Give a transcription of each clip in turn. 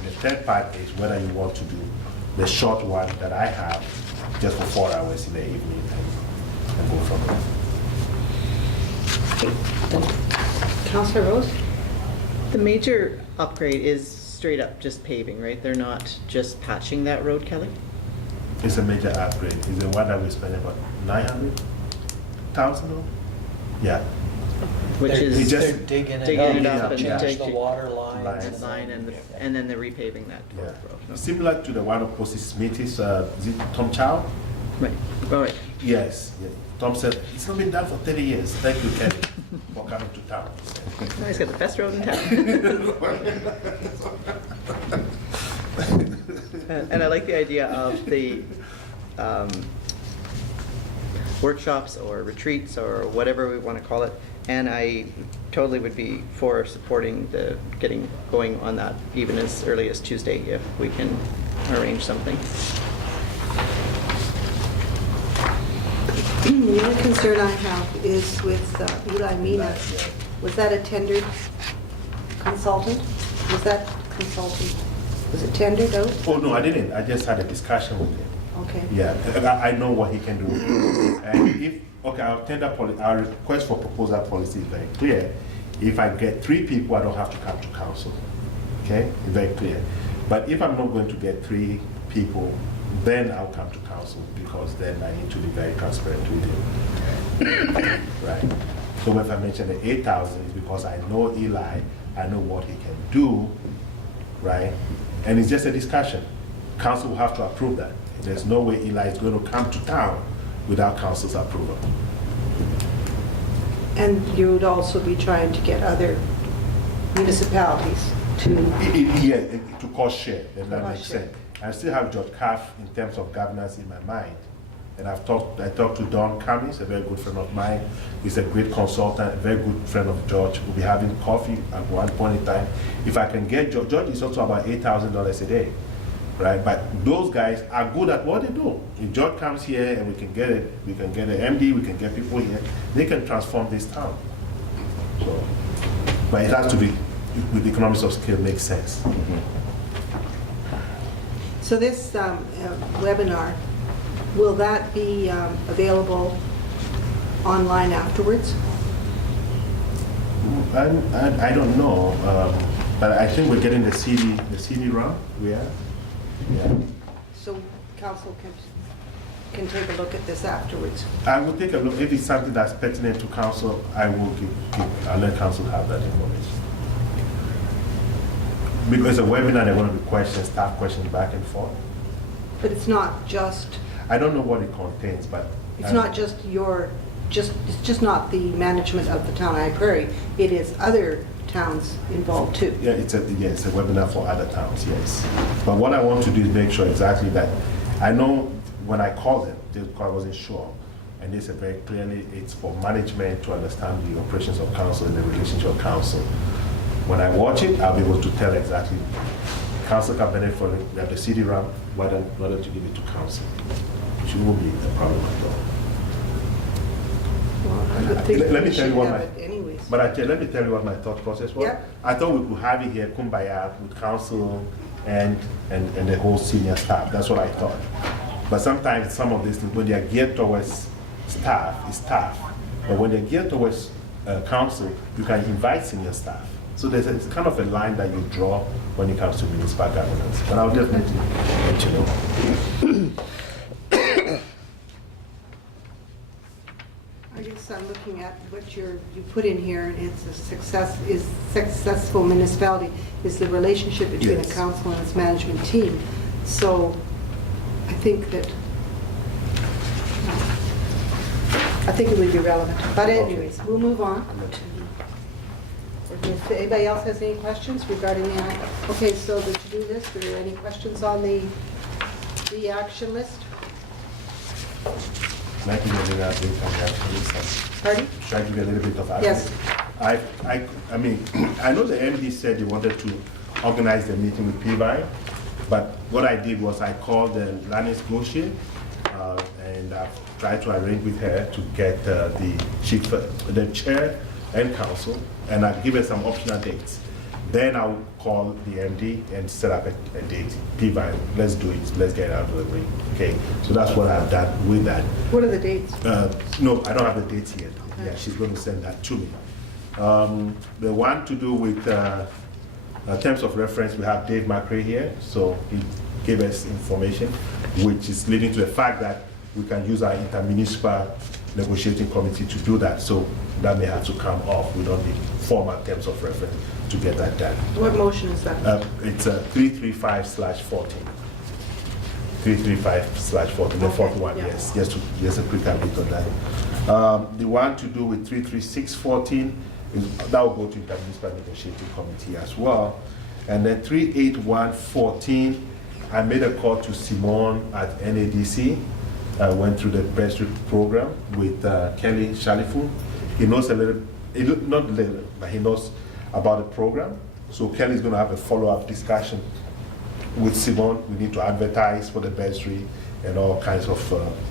And the third part is whether you want to do the short one that I have just for 4 hours in the evening and go from there. Councillor Rose? The major upgrade is straight up just paving, right? They're not just patching that road, Kelly? It's a major upgrade. It's the one that we spent about 900,000 on? Yeah. Which It is just- They're digging digging it it up, up and change the taking- water lines. Lines. line and then they're repaving that Yeah. road. Similar to the one opposite Smithy's, is it Tom Chow? Right, all right. Yes. Yeah. Tom said, it's not been done for 30 years. Thank you, Kelly, for coming to town. Oh, he's got the best road in town. And I like the idea of the workshops or retreats or whatever we want to call it. And I totally would be for supporting the getting going on that even as early as Tuesday if we can arrange something. The only concern I have is with Eli Mina. Was that a tendered consultant? Was that consultant, was it tendered out? Oh, no, I didn't. I just had a discussion with him. Okay. Yeah, I know what he can do. And if, okay, our request for proposal policy is very clear. If I get 3 people, I don't have to come to council. Okay, very clear. But if I'm not going to get 3 people, then I'll come to council because then I need to be very transparent with you. Right. So if I mention the 8,000, it's because I know Eli, I know what he can do, right? And it's just a discussion. Council will have to approve that. There's no way Eli is going to come to town without council's approval. And you would also be trying to get other municipalities to, Yeah, to cost share, if that Cost makes share. sense. I still have George Caff in terms of governance in my mind. And I talked to Don Cummings, a very good friend of mine. He's a great consultant, a very good friend of George. We'll be having coffee at one point in time. If I can get George is also about $8,000 a day, right? But those guys are good at what they do. If George comes here and we can get an MD, we can get people here, they can transform this town. So, but it has to be, with economics of scale, makes sense. so this webinar, will that be available online afterwards? I don't know, but I think we're getting the CD run. Yeah. So council can take a look at this afterwards. I will take a look. If it's something that's pertinent to council, I'll let council have that information. Because a webinar, there are going to be questions, staff questions back and forth. But it's not just, I don't know what it contains, but it's not just it's just not the management of the town of High Prairie. It is other towns involved too. yeah, it's a webinar for other towns, yes. But what I want to do is make sure exactly that I know when I called them, because I wasn't sure, and they said very clearly it's for management to understand the operations of council and the relationship of council. When I watch it, I'll be able to tell exactly council can benefit from it. We have the CD RAM, why don't you give it to council? Which won't be a problem at all. Well, I would think Let me we tell you should what have my- it anyways. But let me tell you what my thought process was. Yeah. I thought we could have it here, kumbaya, with council and the whole senior staff. That's what I thought. But sometimes some of these things, when they are geared towards staff, it's staff. But when they're geared towards council, you can invite senior staff. So it's kind of a line that you draw when it comes to municipal governance. But I'll definitely let you know. I guess I'm looking at what you put in here, and it's successful municipality is the relationship between Yes. a council and its management team. So I think it would be relevant. But anyways, we'll move on. If anybody else has any questions regarding the act, okay, so the to-do list, are there any questions on the action list? Can I give you a little update on the action list? Pardon? Should I give you a little bit of update? Yes. I mean, I know the MD said he wanted to organize the meeting with PVI, but what I did was I called the Lannis Gaucher, and I tried to arrange with her to get the chair and council, and I give her some optional dates. Then I'll call the MD and set up a date. P-Vine, let's do it. Let's get it out of the way. Okay, so that's what I've done with that. What are the dates? No, I don't have the dates yet. Yeah, she's going to send that to me. The one to do with terms of reference, we have Dave McRae here. So he gave us information, which is leading to the fact that we can use our intermunicipal negotiating committee to do that. So that may have to come off. We don't need formal terms of reference to get that done. What motion is that? It's 335/14. 335/14, the fourth one, yeah. yes. Just a quick update on that. The one to do with 336/14, that will go to intermunicipal negotiating committee as well. And then 381/14, I made a call to Simone at NADC. I went through the bursary program with Kelly Shalifu. He knows a little, not little, but he knows about the program. So Kelly's going to have a follow-up discussion with Simone. We need to advertise for the bursary and all kinds of,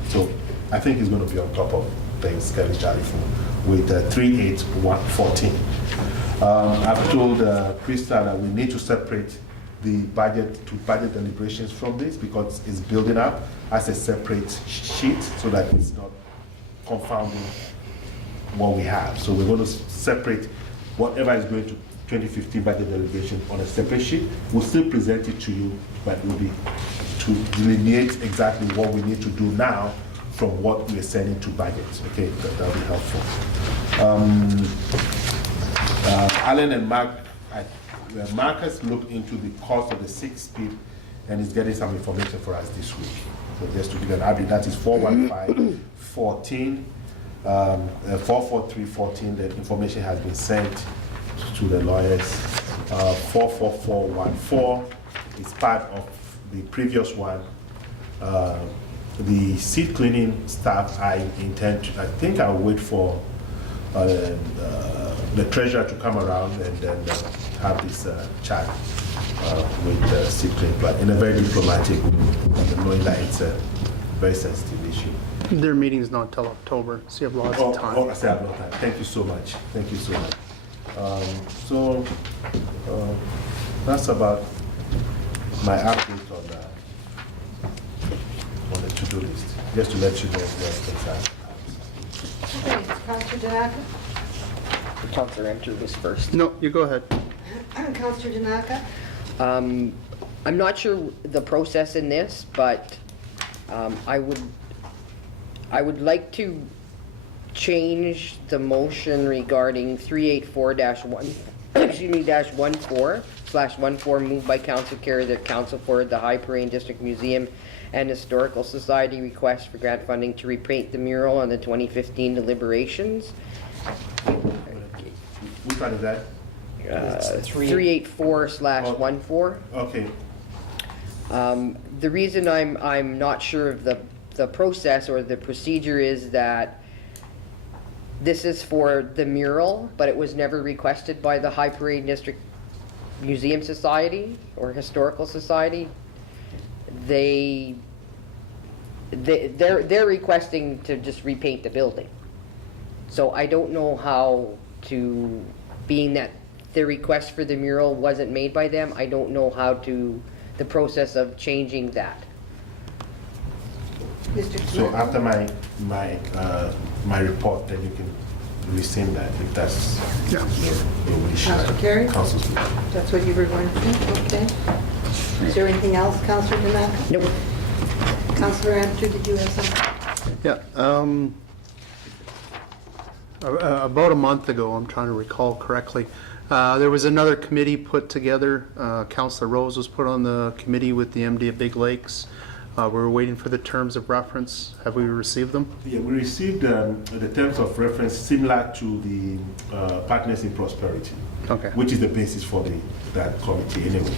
so I think he's going to be on top of things, Kelly Shalifu, with 381/14. I've told Krista that we need to separate the budget deliberations from this because it's building up as a separate sheet so that it's not confounding what we have. So we're going to separate whatever is going to 2015 budget deliberation on a separate sheet. We'll still present it to you, but it will be to delineate exactly what we need to do now from what we're sending to budgets. Okay, that'll be helpful. Alan and Mark, Marcus looked into the cost of the 6-speed and is getting some information for us this week. So just to give an update, that is 415/14, 443/14. The information has been sent to the lawyers. 44414 is part of the previous one. The seat cleaning staff, I think I'll wait for the treasurer to come around and then have this chat with the seat cleaning, but in a very diplomatic way, knowing that it's a very sensitive issue. Their meeting's not till October, so you have lots of time. I say I have no time. Thank you so much. Thank you so much. That's about my update on the to-do list, just to let you know where things are. Okay, Councillor Danaka? Councillor Enter was first. No, you go ahead. Councillor Danaka? I'm not sure the process in this, but I would like to change the motion regarding 384-1, excuse me, -14/14 moved by Council Carey that Council forward the High Prairie District Museum and Historical Society request for grant funding to repaint the mural on the 2015 deliberations. Which one is that? 384/14. Okay. The reason I'm not sure of the process or the procedure is that this is for the mural, but it was never requested by the High Prairie District Museum Society or Historical Society. They're requesting to just repaint the building. So I don't know how to, being that the request for the mural wasn't made by them, I don't know how to, the process of changing that. Mr. So Clerk? after my report, then you can rescind that if that's Yeah. your wish. Councillor Carey? Council's wish. That's what you were going to do, okay. Is there anything else, Councillor Danaka? Nope. Councillor Enter, did you have something? Yeah, about a month ago, I'm trying to recall correctly, there was another committee put together. Councillor Rose was put on the committee with the MD of Big Lakes. We were waiting for the terms of reference. Have we received them? Yeah, we received the terms of reference similar to the Partners in Prosperity, Okay. which is the basis for that committee anyway.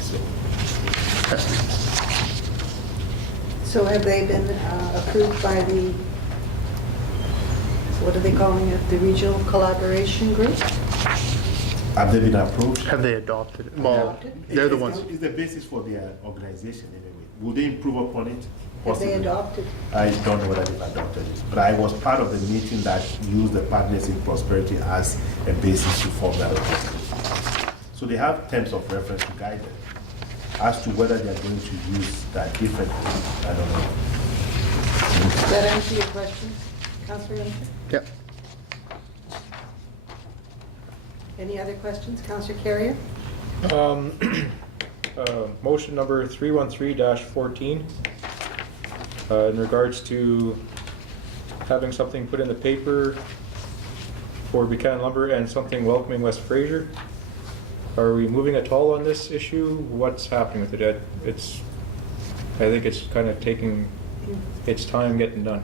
So have they been approved by the, what are they calling it, the Regional Collaboration Group? Have they been approved? Have they adopted it? Well, Adopted? they're the ones. It's the basis for their organization anyway. Will they improve upon it? Have they Possibly. adopted? I don't know whether they've adopted it, but I was part of the meeting that used the Partners in Prosperity as a basis to form that organization. So they have terms of reference to guide them. As to whether they're going to use that differently, I don't know. Does that answer your question, Councillor Enter? Yep. Any other questions? Councillor Carrier? Motion number 313-14, in regards to having something put in the paper for Buchanan Lumber and something welcoming West Fraser. Are we moving at all on this issue? What's happening with it? I think it's kind of taking its time getting done.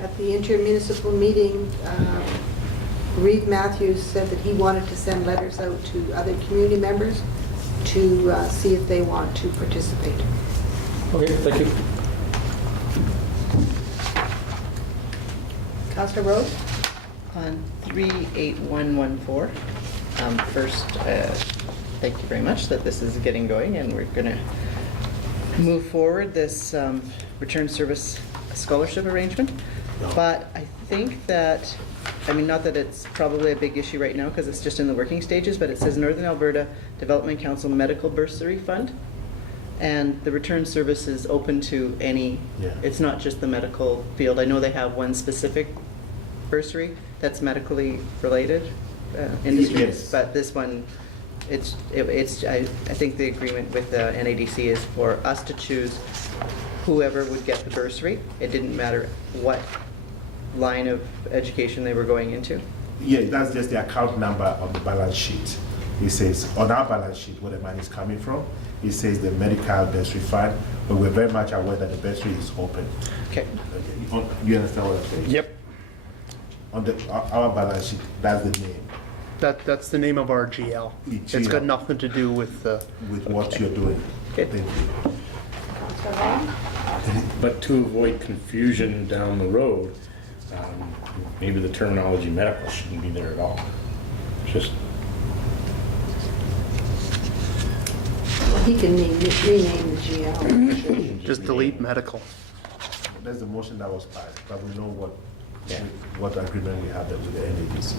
At the intermunicipal meeting, Reeve Matthews said that he wanted to send letters out to other community members to see if they want to participate. Okay, thank you. Councillor Rose? On 38114, first, thank you very much that this is getting going, and we're going to move forward this return service scholarship arrangement. But I think that, I mean, not that it's probably a big issue right now because it's just in the working stages, but it says Northern Alberta Development Council Medical Bursary Fund. And the return service is open to any, Yeah. it's not just the medical field. I know they have one specific bursary that's medically related industries, Yes. but this one, I think the agreement with the NADC is for us to choose whoever would get the bursary. It didn't matter what line of education they were going into. Yeah, that's just the account number on the balance sheet. It says, on our balance sheet, where the money is coming from, it says the medical bursary fund, but we're very much aware that the bursary is open. Okay. You understand what I'm saying? Yep. On our balance sheet, that's the name, That's the name of our GL. It's got GL. nothing to do with with what you're doing. Okay. Thank you. Councillor Long? But to avoid confusion down the road, maybe the terminology medical shouldn't be there at all. Just, He can rename the GL. just delete medical. That's the motion that was passed, but we know what Yeah. what agreement we have with the NABC.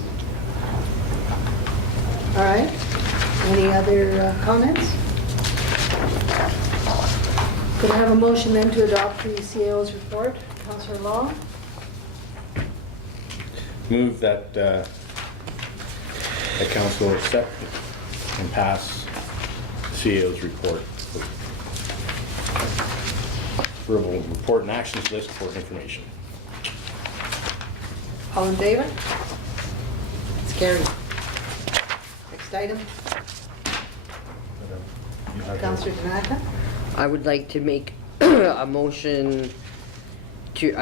All right. Any other comments? Could I have a motion then to adopt the CAO's report? Councillor Long? move that council accept and pass CAO's report. Verbal report and actions list for information. All in favor? It's carried. Next item, You have Councillor Tanaka. I would like to make a motion to,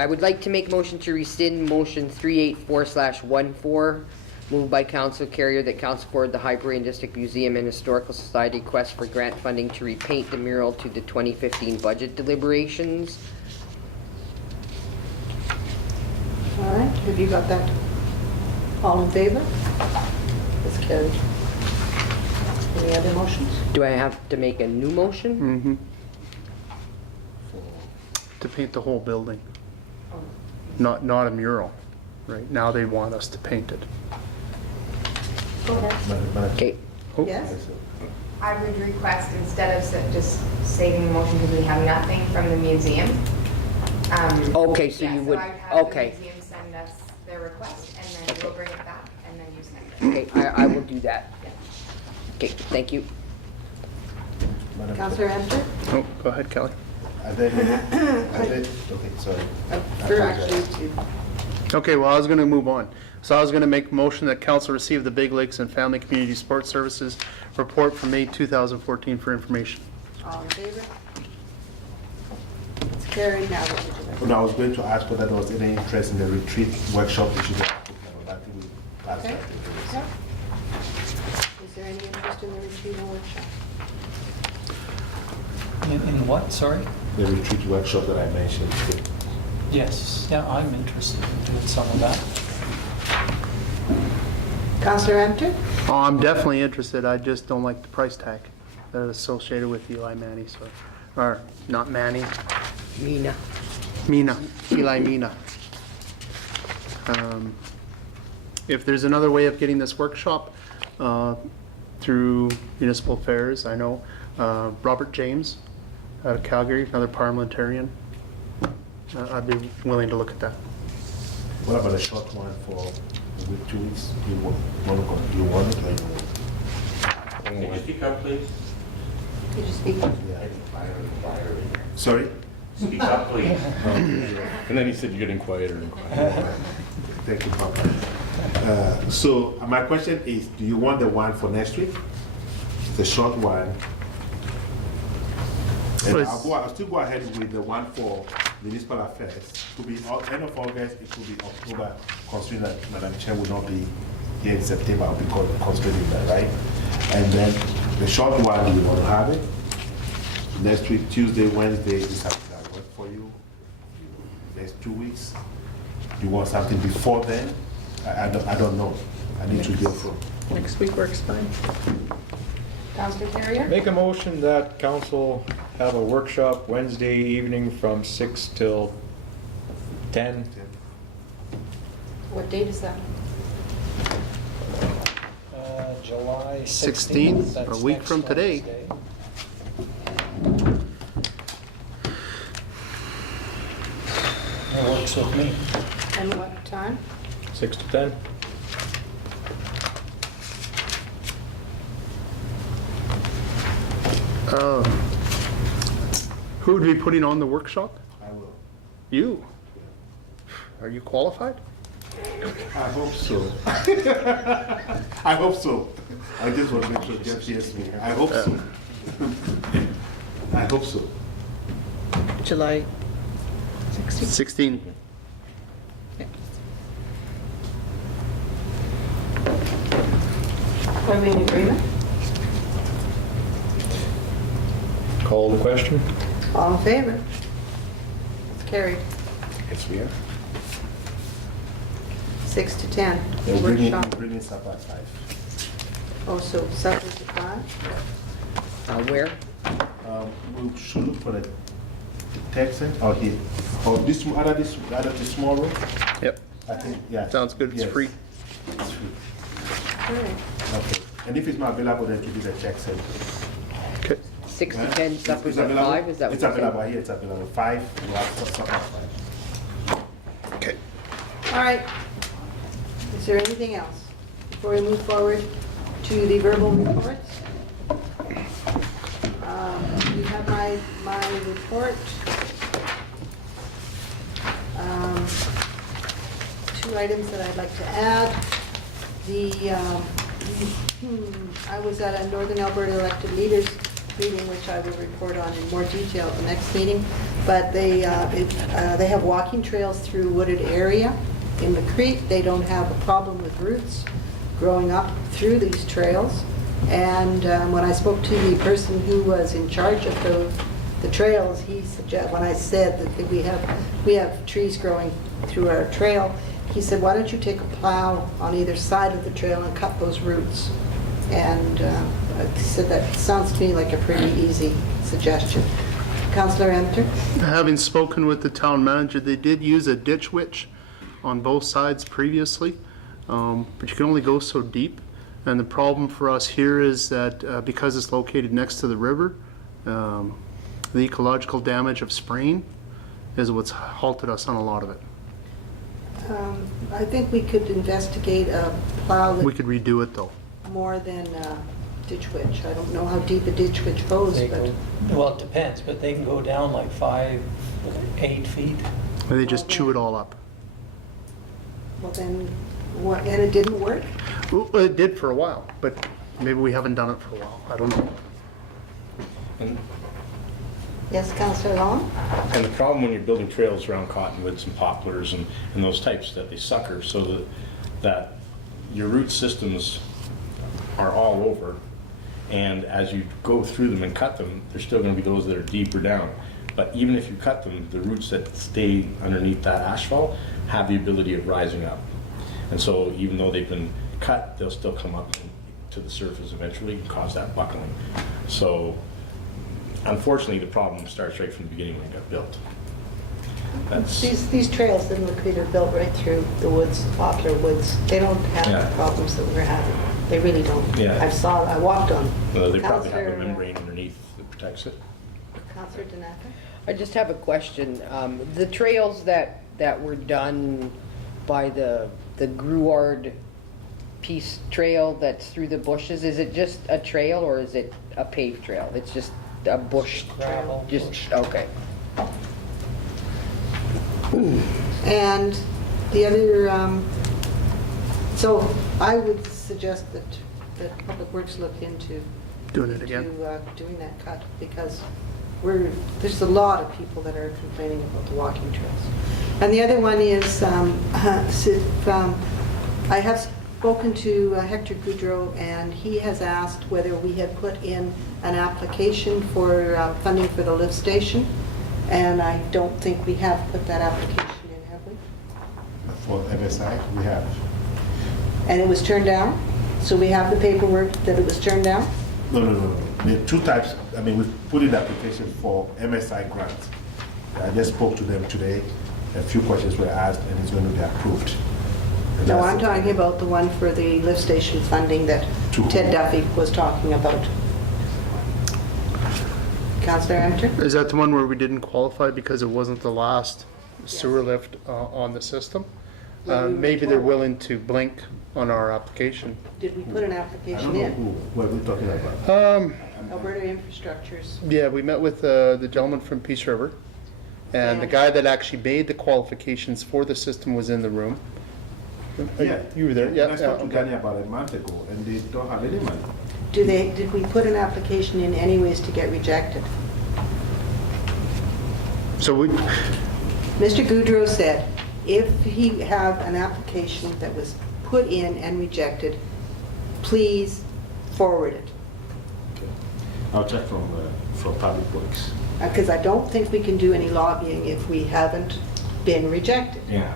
motion to rescind motion 384/14, moved by Council Carrier that Council forward the High Prairie District Museum and Historical Society request for grant funding to repaint the mural to the 2015 budget deliberations. All right, have you got that? All in favor? It's carried. Any other motions? Do I have to make a new motion? Mm-hmm. To paint the whole building, not a mural. Right now they want us to paint it. Go ahead. Okay. Oh, Yes? I would request, instead of just saving the motion because we have nothing from the museum. Okay, so you would, So I'd have okay. the museum send us their request, and then we'll bring it back, and then you send it. Okay, I will do that. Okay, thank you. Councillor Enter? Oh, go ahead, Kelly. okay, sorry. For actually to, Okay, well, I was going to move on. So I was going to make a motion that council receive the Big Lakes and Family Community Sports Services report for May 2014 for information. all in favor? It's carried. Now what would you like? Well, I was going to ask whether there was any interest in the retreat workshop issue. I think we passed Okay. that. Yep. Is there any interest in the retreat or workshop? In what, sorry? The retreat workshop that I mentioned. Yes, yeah, I'm interested in doing some of that. Councillor Enter? Oh, I'm definitely interested. I just don't like the price tag that is associated with Eli Manny, so, or not Manny, Mina. Mina, Eli Mina. If there's another way of getting this workshop through through municipal affairs, I know. Robert James out of Calgary, another parliamentarian. I'd be willing to look at that. What about a short one for a week, 2 weeks? You want it or you don't want it? Can you speak up, please? Could you speak? Yeah. Sorry? Speak up, please. And then he said you're getting quieter and quieter. Thank you, Papa. So my question is, do you want the one for next week? The short one? And I'll still go ahead with the one for municipal affairs. It could be end of August, it could be October, considering that Madam Chair will not be here in September, I'll be considering that, right? And then the short one, you want to have it? Next week, Tuesday, Wednesday, this has to work for you. Next 2 weeks. You want something before then? I don't know. I need to hear from. Next week works fine. Councillor Terrier? Make a motion that council have a workshop Wednesday evening from 6 till 10. What date is that? July 16th, 16th. That's a week next from today. Wednesday. That works with me. And what time? 6 to 10. Who would be putting on the workshop? I will. You. Are you qualified? I hope so. I hope so. I just want to make sure Jeff hears me. I hope so. I hope so. July 16th. 16. Are we in agreement? Call the question. All in favor? It's carried. Yes, we are. 6 to 10. We'll Workshop. bring in supper at 5. Oh, so supper's at 5? Where? We should look for the Texan or here. Or this small room? Yep. I think, yeah. Sounds good. It's Yes. free. It's free. All right. Okay. And if it's not available, then to do the Texan. Okay. 6 to Huh? 10, It's suppers at available? 5, is that what It's you're saying? available here, it's available. 5, you have supper at 5. Okay. All right. Is there anything else before we move forward to the verbal reports? You have my report. Two items that I'd like to add. I was at a Northern Alberta elected leaders meeting, which I will report on in more detail at the next meeting. But they have walking trails through wooded area in the creek. They don't have a problem with roots growing up through these trails. And when I spoke to the person who was in charge of the trails, he suggested, when I said that we have trees growing through our trail, he said, why don't you take a plow on either side of the trail and cut those roots? And he said that sounds to me like a pretty easy suggestion. Councillor Enter? Having spoken with the town manager, they did use a ditch witch on both sides previously, but you can only go so deep. And the problem for us here is that because it's located next to the river, the ecological damage of spraying is what's halted us on a lot of it. I think we could investigate a plow We that could redo it though. more than ditch witch. I don't know how deep a ditch witch goes, They but go, well, it depends, but they can go down like 5, 8 feet. And they just chew it all up. well then, what, and it didn't work? Well, it did for a while, but maybe we haven't done it for a while. I don't know. And Yes, Councillor Long? And the problem when you're building trails around cottonwoods and poplars and those types, that they sucker so that your root systems are all over. And as you go through them and cut them, there's still going to be those that are deeper down. But even if you cut them, the roots that stay underneath that asphalt have the ability of rising up. And so even though they've been cut, they'll still come up to the surface eventually and cause that buckling. So unfortunately, the problem starts right from the beginning when it got built. That's, These trails in the creek are built right through the woods, poplar woods. They don't have Yeah. the problems that we're having. They really don't. Yeah. I walked on. They probably have a Councillor, membrane underneath that protects it. Councillor Donaka? I just have a question. The trails that were done by the Gruard Peace Trail that's through the bushes, is it just a trail or is it a paved trail? It's just a bush trail? Gravel. Just, okay. And the other, so I would suggest that Public Works look into Doing it again. doing that cut, because there's a lot of people that are complaining about the walking trails. And the other one is, I have spoken to Hector Goudreau, and he has asked whether we had put in an application for funding for the lift station, and I don't think we have put that application in, have we? For MSI, we have. And it was turned down? So we have the paperwork that it was turned down? No. There are two types. I mean, we put in the application for MSI grants. I just spoke to them today. A few questions were asked, and it's going to be approved. And No, that's I'm it. talking about the one for the lift station funding that To whom? Ted Duffy was talking about. Councillor Amateur? Is that the one where we didn't qualify because it wasn't the last sewer lift on the system? Yeah, we were Maybe they're told. willing to blink on our application. Did we put an I application don't know in? what we're talking about. Alberta Infrastructures. Yeah, we met with the gentleman from Peace River, and the Yeah. guy that actually made the qualifications for the system was in the room. Yeah, You were there? Yeah. I spoke to okay. Danny about a month ago, and they don't have any money. Did we put an application in anyways to get rejected? So we, Mr. Goudreau said, if he have an application that was put in and rejected, please forward it. I'll check from Public Works. Because I don't think we can do any lobbying if we haven't been rejected. Yeah.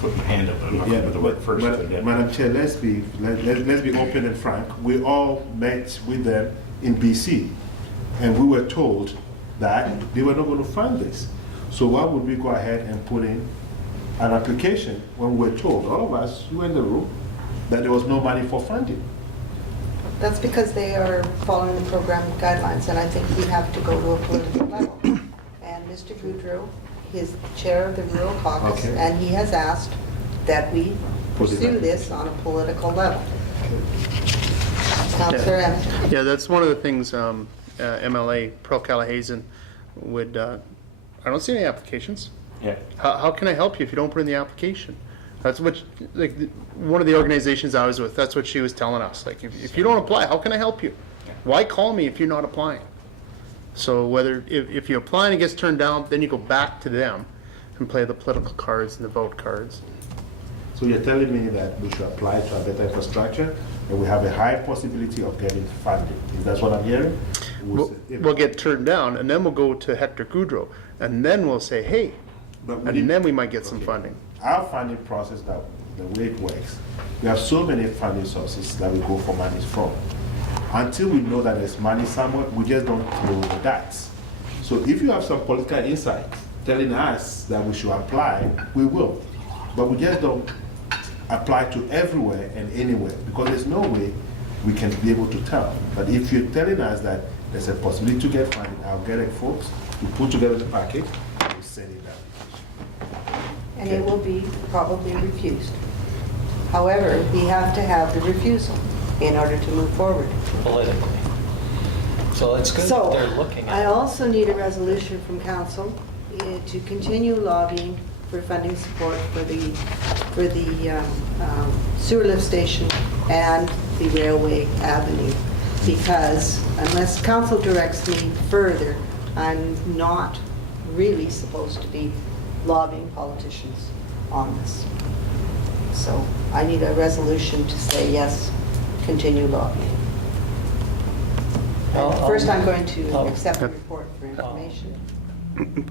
Put my hand up, I'm not Yeah, going to work first. Madam Chair, let's be open and frank. We all met with them in BC, and we were told that they were not going to fund this. So why would we go ahead and put in an application when we were told, all of us, you were in the room, that there was no money for funding? That's because they are following the program guidelines, and I think we have to go to a political level. And Mr. Goudreau is chair of the Rural Caucus, Okay. and he has asked that we Put it pursue back. this on a political level. Councillor Empton. yeah, that's one of the things MLA, Pearl Callahazen would, I don't see any applications. Yeah. How can I help you if you don't put in the application? That's what, like, one of the organizations I was with, that's what she was telling us. Like, if you don't apply, how can I help you? Why call me if you're not applying? So whether, if you apply and it gets turned down, then you go back to them and play the political cards and the vote cards. So you're telling me that we should apply to a better infrastructure, and we have a high possibility of getting funding. If that's what I'm hearing? We'll get turned down, and then we'll go to Hector Goudreau, and then we'll say, hey, But we and need- then we might get some Okay. funding. Our funding process, that the way it works, we have so many funding sources that we go for money from. Until we know that there's money somewhere, we just don't throw the darts. So if you have some political insight telling us that we should apply, we will. But we just don't apply to everywhere and anywhere, because there's no way we can be able to tell. But if you're telling us that there's a possibility to get funding, I'll get it, folks, we put together the package, we'll send it out. And it will be probably refused. However, we have to have the refusal in order to move forward. Politically. So it's good that So, they're looking I at it. also need a resolution from council to continue lobbying for funding support for the sewer lift station and the Railway Avenue. Because unless council directs me further, I'm not really supposed to be lobbying politicians on this. So I need a resolution to say, yes, continue lobbying. And first, I'm going to accept the report for information.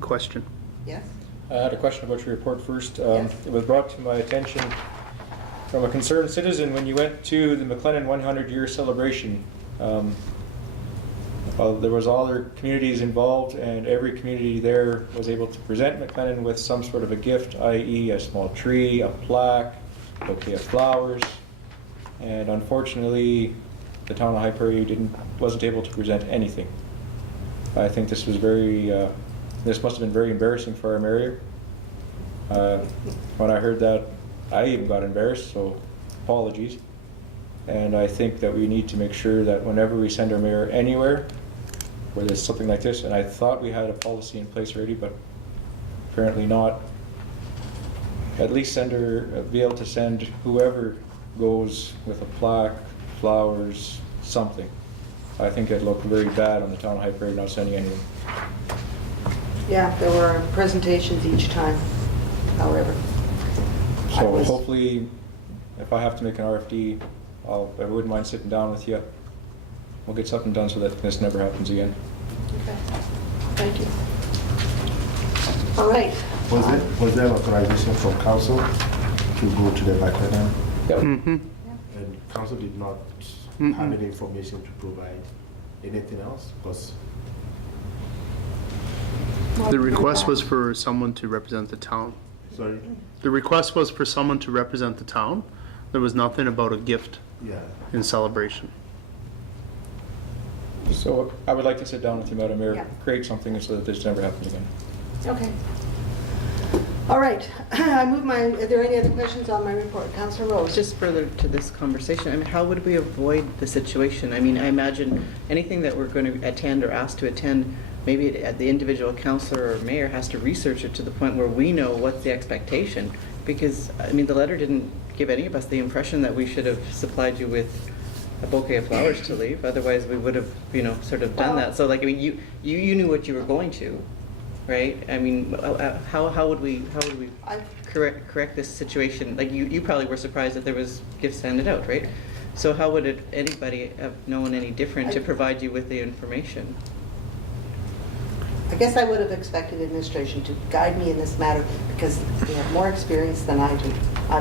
Question. Yes? I had a question about your report first. Yes. It was brought to my attention from a concerned citizen when you went to the McLennan 100-year celebration. There was all their communities involved, and every community there was able to present McLennan with some sort of a gift, i.e. a small tree, a plaque, a bouquet of flowers. and unfortunately, the town of High Prairie wasn't able to present anything. I think this was this must have been very embarrassing for our mayor. When I heard that, I even got embarrassed, so apologies. And I think that we need to make sure that whenever we send our mayor anywhere, where there's something like this, and I thought we had a policy in place already, but apparently not, at least be able to send whoever goes with a plaque, flowers, something. I think it'd look very bad on the town of High Prairie not sending anything. Yeah, there were presentations each time, however. I So was- hopefully, if I have to make an RFD, I wouldn't mind sitting down with you. We'll get something done so that this never happens again. Okay, thank you. All right. Was there authorization from council to go to the background? Yep. Mm-hmm. And council did not have any information to provide anything else? Because The request was for someone to represent the town. sorry, The request was for someone to represent the town. There was nothing about a gift yeah. in celebration. So I would like to sit down with you, Madam Mayor, Yeah. create something so that this never happens again. Okay. All right, are there any other questions on my report? Councillor Rose? Just further to this conversation, I mean, how would we avoid the situation? I mean, I imagine anything that we're going to attend or ask to attend, maybe the individual councillor or mayor has to research it to the point where we know what's the expectation. Because, I mean, the letter didn't give any of us the impression that we should have supplied you with a bouquet of flowers to leave. Otherwise, we would have, sort of done that. So, like, I mean, you knew what you were going to, right? I mean, how would we correct this situation? Like, you probably were surprised that there was gifts handed out, right? So how would anybody have known any different to provide you with the information? I guess I would have expected administration to guide me in this matter because they have more experience than I do.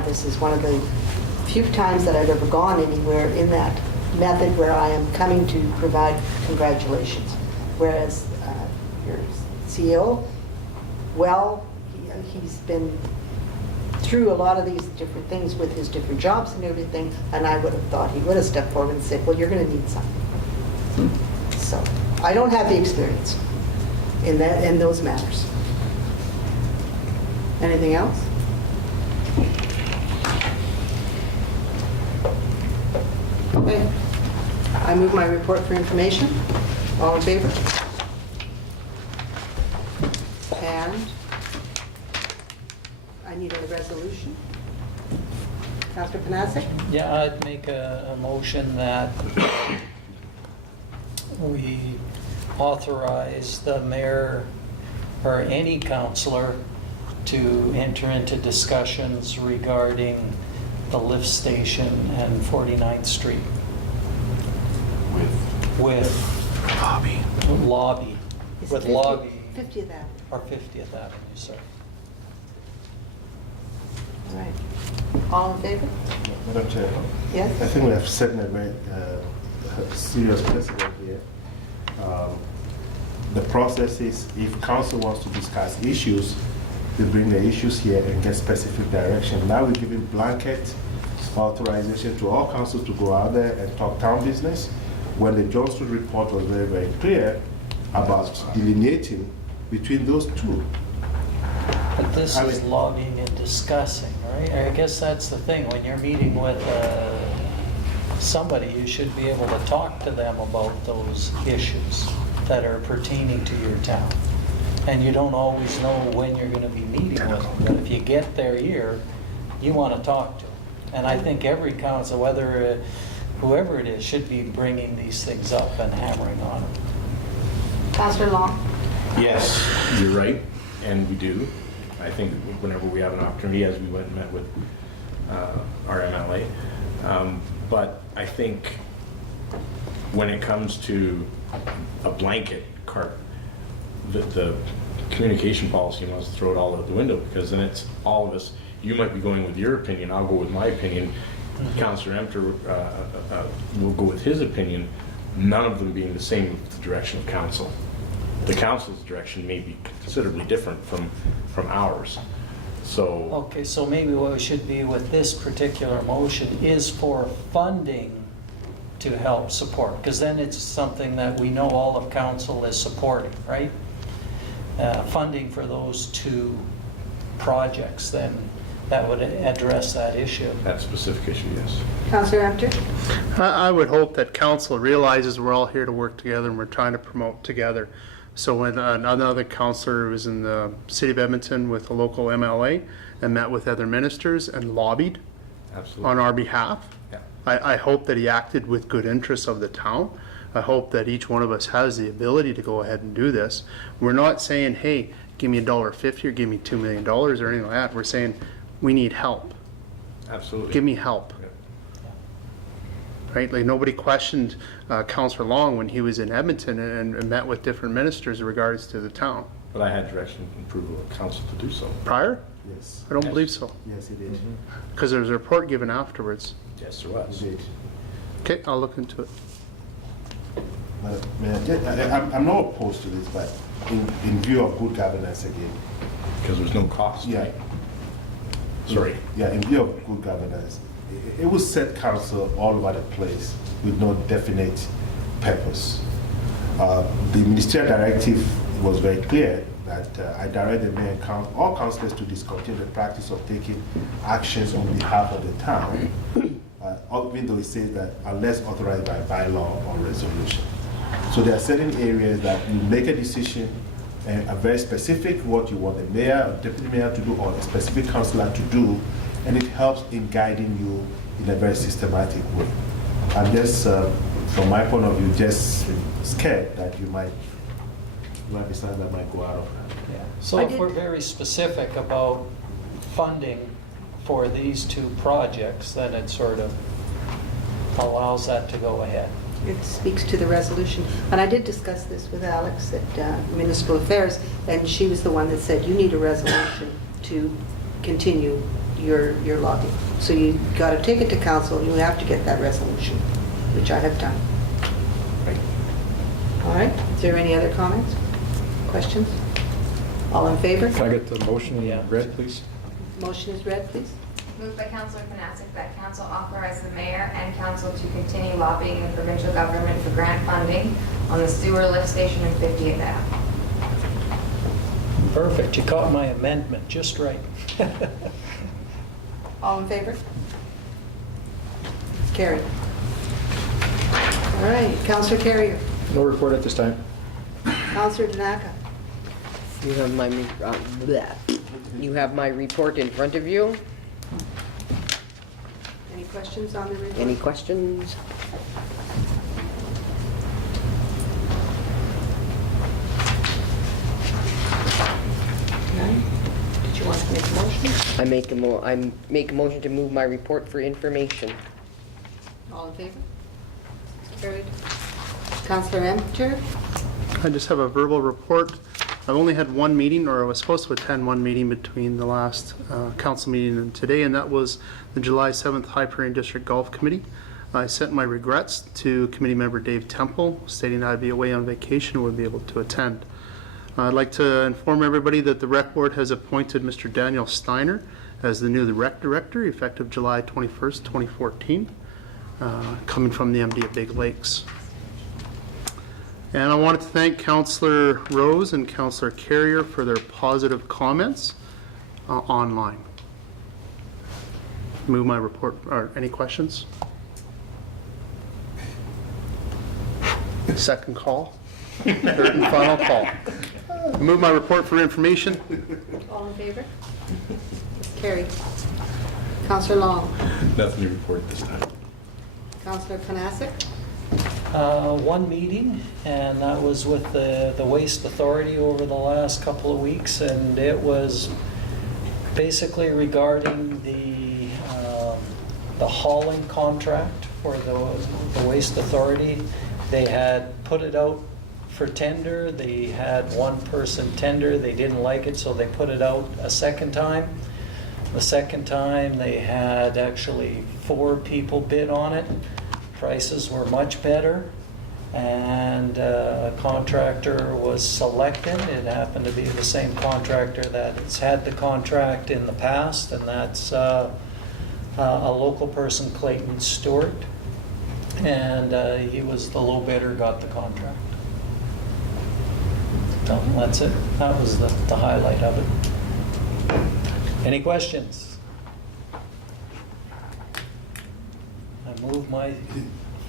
This is one of the few times that I've ever gone anywhere in that method where I am coming to provide congratulations. Whereas your CEO, well, he's been through a lot of these different things with his different jobs and everything, and I would have thought he would have stepped forward and said, well, you're going to need something. So I don't have the experience in those matters. Anything else? Okay. I move my report for information. All in favor? And I need a resolution. Councillor Panasic? Yeah, I'd make a motion that we authorize the mayor or any councillor to enter into discussions regarding the lift station and 49th Street. With lobby. Is With it 50 lobby. 50th Avenue. Or 50th Avenue, sorry. All right. All in favor? Madam Chair, I Yes? think we have set a very serious precedent here. The process is if council wants to discuss issues, they bring the issues here and get specific direction. Now we're giving blanket authorization to all councils to go out there and talk town business, when the Johnston report was very, very clear about delineating between those two. But this is lobbying and discussing, right? I guess that's the thing. When you're meeting with somebody, you should be able to talk to them about those issues that are pertaining to your town. And you don't always know when you're going to be meeting with them. But if you get their ear, you want to talk to them. And I think every council, whoever it is, should be bringing these things up and hammering on them. Councillor Long? Yes, you're right, and we do. I think whenever we have an opportunity, as we went and met with our MLA. But I think when it comes to a blanket cart, the communication policy wants to throw it all out the window, because then it's all of us. You might be going with your opinion, I'll go with my opinion. Councillor Emter will go with his opinion, none of them being the same with the direction of council. The council's direction may be considerably different from ours. So, Okay, so maybe what it should be with this particular motion is for funding to help support, because then it's something that we know all of council is supporting, right? Funding for those two projects, then that would address that issue. that specific issue, yes. Councillor Apter? I would hope that council realizes we're all here to work together and we're trying to promote together. So when another councillor was in the city of Edmonton with a local MLA and met with other ministers and lobbied Absolutely. on our behalf, Yeah. I hope that he acted with good interests of the town. I hope that each one of us has the ability to go ahead and do this. We're not saying, hey, give me $1.50 or give me $2 million or anything like that. We're saying, we need help. Absolutely. Give me help. Yeah. Right? Like nobody questioned Councillor Long when he was in Edmonton and met with different ministers in regards to the town. But I had direction and approval of council to do so. Prior? Yes. I don't Yes. believe so. Yes, he did. Because there was a report given afterwards. Yes, there was. He did. Okay, I'll look into it. I'm not opposed to this, but in view of good governance again. Because there's no cost, Yeah. right? Sorry. Yeah, in view of good governance, it will set council all over the place with no definite purpose. The ministerial directive was very clear that I direct the mayor and all councillors to discontinue the practice of taking actions on behalf of the town, even though it says that unless authorized by bylaw or resolution. So there are certain areas that you make a decision and are very specific what you want the mayor or deputy mayor to do or a specific councillor to do, and it helps in guiding you in a very systematic way. I'm just, from my point of view, just scared that you might be something that might go out of hand. Yeah. So I if we're did- very specific about funding for these two projects, then it sort of allows that to go ahead. It speaks to the resolution. And I did discuss this with Alex at Municipal Affairs, and she was the one that said, you need a resolution to continue your lobbying. So you got to take it to council, you have to get that resolution, which I have done. All right, is there any other comments, questions? All in favor? Can I get the motion Yeah. read, please? Motion is read, please. Moved by Councillor Panasic that council authorize the mayor and council to continue lobbying the provincial government for grant funding on the sewer lift station in 50th Ave. Perfect, you caught my amendment just right. All in favor? Carried. All right, Councillor Carrier, No report at this time. Councillor Tanaka. You have my, you have my report in front of you. Any questions on the report? Any questions? None? Did you want to make a motion? I make a motion to move my report for information. All in favor? Carried. Councillor Enter? I just have a verbal report. I've only had one meeting, or I was supposed to attend one meeting between the last council meeting and today, and that was the July 7th High Prairie District Golf Committee. I sent my regrets to committee member Dave Temple, stating that I'd be away on vacation and wouldn't be able to attend. I'd like to inform everybody that the Rec Board has appointed Mr. Daniel Steiner as the new Rec Director, effective July 21st, 2014, coming from the MD of Big Lakes. And I wanted to thank Councillor Rose and Councillor Carrier for their positive comments online. Move my report, or any questions? Second call, third and final call. Move my report for information. All in favor? Carried. Councillor Long? Nothing to report this time. Councillor Panasic? One meeting, and that was with the Waste Authority over the last couple of weeks, and it was basically regarding the hauling contract for the Waste Authority. They had put it out for tender. They had one person tender. They didn't like it, so they put it out a second time. The second time, they had actually 4 people bid on it. Prices were much better, and a contractor was selected. It happened to be the same contractor that has had the contract in the past, and that's a local person, Clayton Stewart, and he was the low bidder, got the contract. So that's it. That was the highlight of it. Any questions? I move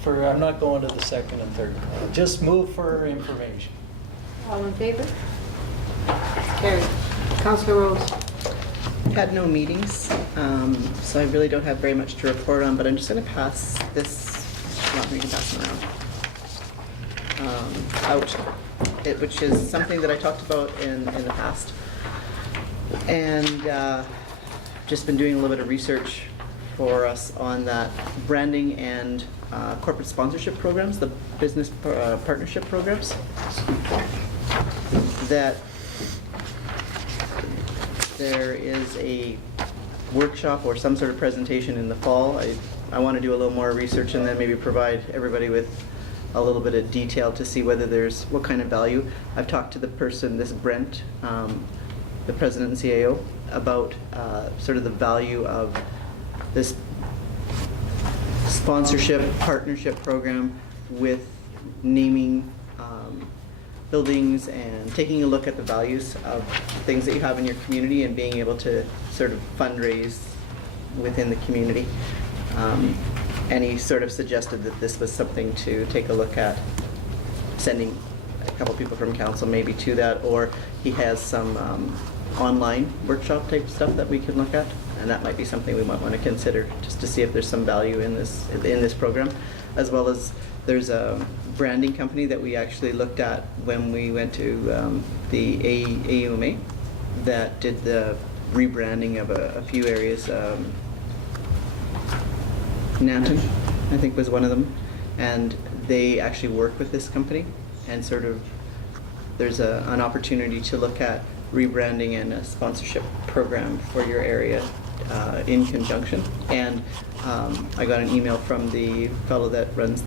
I'm not going to the second and third call. Just move for information. All in favor? Carried. Councillor Rose. Had no meetings, so I really don't have very much to report on, but I'm just going to pass this, not me to pass them around, out, which is something that I talked about in the past. And just been doing a little bit of research for us on that branding and corporate sponsorship programs, the business partnership programs, that there is a workshop or some sort of presentation in the fall. I want to do a little more research and then maybe provide everybody with a little bit of detail to see whether there's what kind of value. I've talked to the person, this Brent, the president and CAO, about sort of the value of this sponsorship partnership program with naming buildings and taking a look at the values of things that you have in your community and being able to sort of fundraise within the community. And he sort of suggested that this was something to take a look at, sending a couple people from council maybe to that, or he has some online workshop type stuff that we can look at, and that might be something we might want to consider, just to see if there's some value in this program, as well as there's a branding company that we actually looked at when we went to the AUMA that did the rebranding of a few areas. Nanton, I think, was one of them, and they actually work with this company, and sort of there's an opportunity to look at rebranding and a sponsorship program for your area in conjunction. And I got an email from the fellow that runs